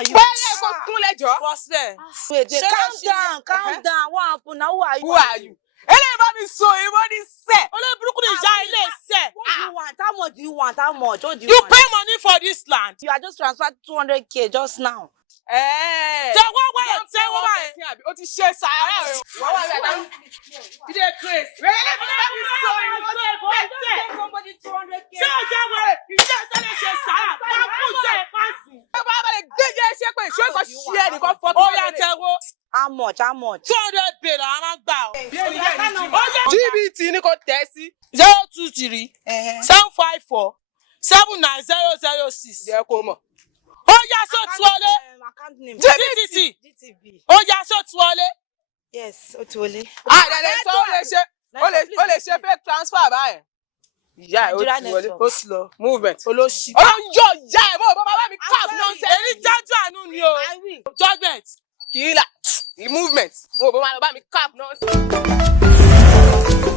are you? Calm down. What happened now? Who are you? Who are you? Anybody so everybody say. What do you want? How much? What do you You want? pay money for this land. You are just transferred 200k just now. Eh. Say what way? O ti ṣe sàárà o. Wọ́n wá yàtọ̀. You dey craze. Anybody so everybody say. Somebody 200k. Ṣé o jẹ́ wẹ̀rẹ̀? Ìjẹ́ ìṣẹ̀lẹ̀ ṣe sàárà. Pápú jẹ́ ìpàsì. Ẹ bá bá lè gbéjẹ ṣe pé ìṣó ìkọ̀ ṣí ẹ nìkan fọ́. Ó yà tẹ̀wọ́. How much? 200 bẹ̀ la máa gbà o. GBT ni kò tẹ̀ sí. 023 754 79006. Jẹ́ kó mọ̀. Ó yá sọ tu ọlé. GTB. Ó yá sọ tu ọlé. Yes, Otuole. Àdàlẹ̀ sọ ó lè ṣe fake transfer báyẹn. Ìyá ẹ̀ ó ti wọlé. Ó sì lọ. Movement. Olóṣì. Ọlọ́njọ́ ìyá ẹ̀ mọ̀ bàbá mi cap nonsense. Èyí jájú àánú ni o. Judgment. Kìí là. Movement. Mo bọ́ máa lọ bá mi cap nonsense.